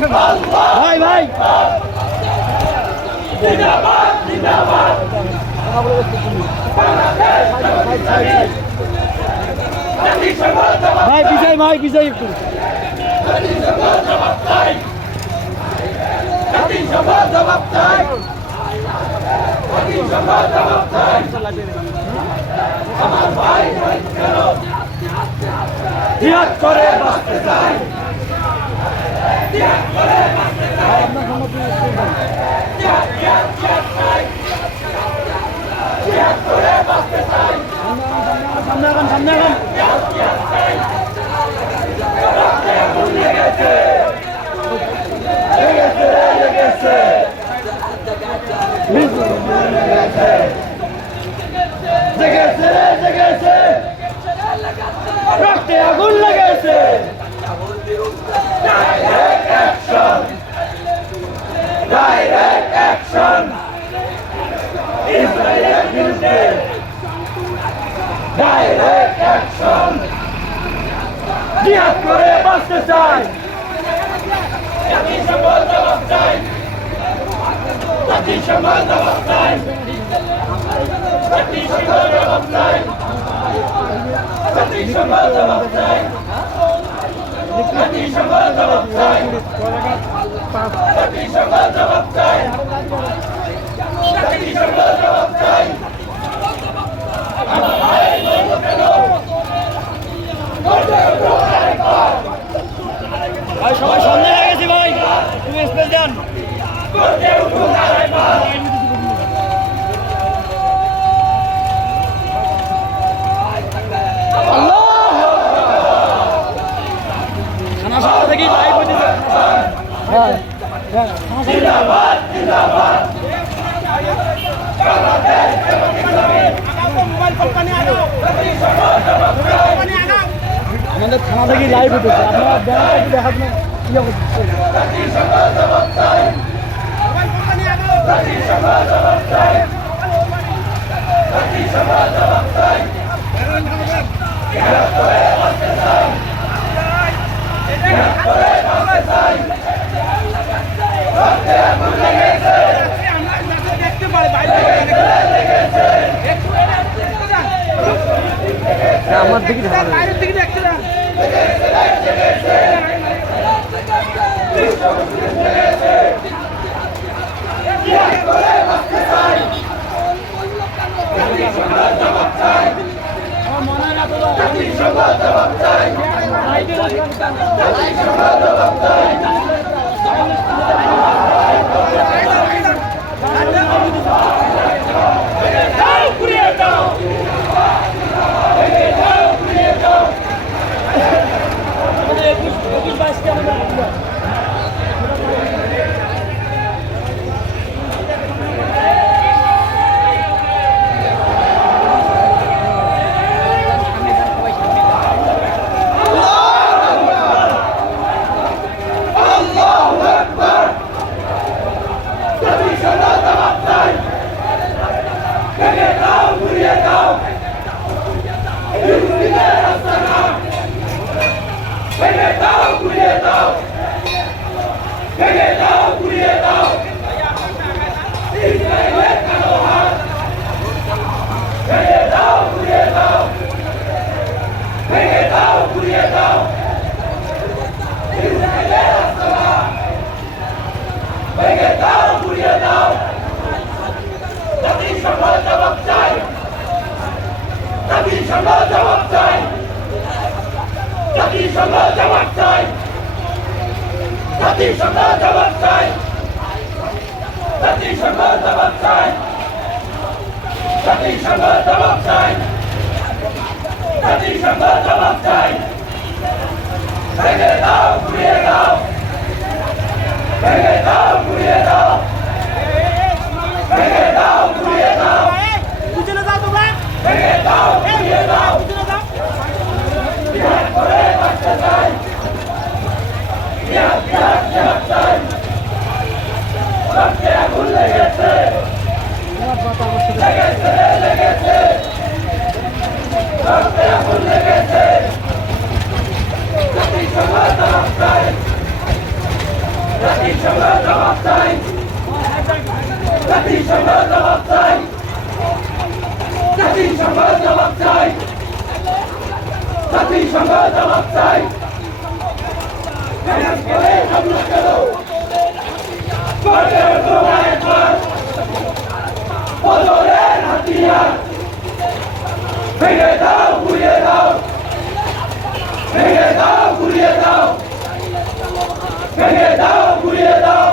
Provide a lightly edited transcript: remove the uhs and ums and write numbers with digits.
ভাই ভাই ভাই বিজয় ভাই বিজয় একটু জিহাদ করে বাঁচতে চাই সামনে আগান সামনে আগান রক্তে আগুন লেগেছে ডাইরেক্ট অ্যাকশন ইসরায়েলের বিরুদ্ধে ডাইরেক্ট অ্যাকশন জিহাদ করে বাঁচতে চাই জাতিসংঘ জবাব চাই জাতিসংঘ জবাব চাই জাতিসংঘ জবাব চাই জাতিসংঘ জবাব চাই জাতিসংঘ জবাব চাই জাতিসংঘ জবাব চাই জাতিসংঘ জবাব চাই ভাই সবাই সামনে হয়ে গেছি ভাই তুমি স্পেস দেন দেখি লাইভ হইতেছে হ্যাঁ জিন্দাবাদ জিন্দাবাদ আমাদের থানা থেকে লাইভ হইতেছে আপনারা দেখার জন্য ইয়ে করতেছে আমার দিকে বাইরের দিকে দেখতে যান জবাব চাই, জাতিসংঘ জবাব চাই, জাতিসংঘ জবাব চাই, জাতিসংঘ জবাব চাই। হামলা কেন করবে তোমরা একবার বদরের হাতিয়ার ভেঙে দাও ঘুরিয়ে দাও, ভেঙে দাও ঘুরিয়ে দাও, ভেঙে দাও ঘুরিয়ে দাও।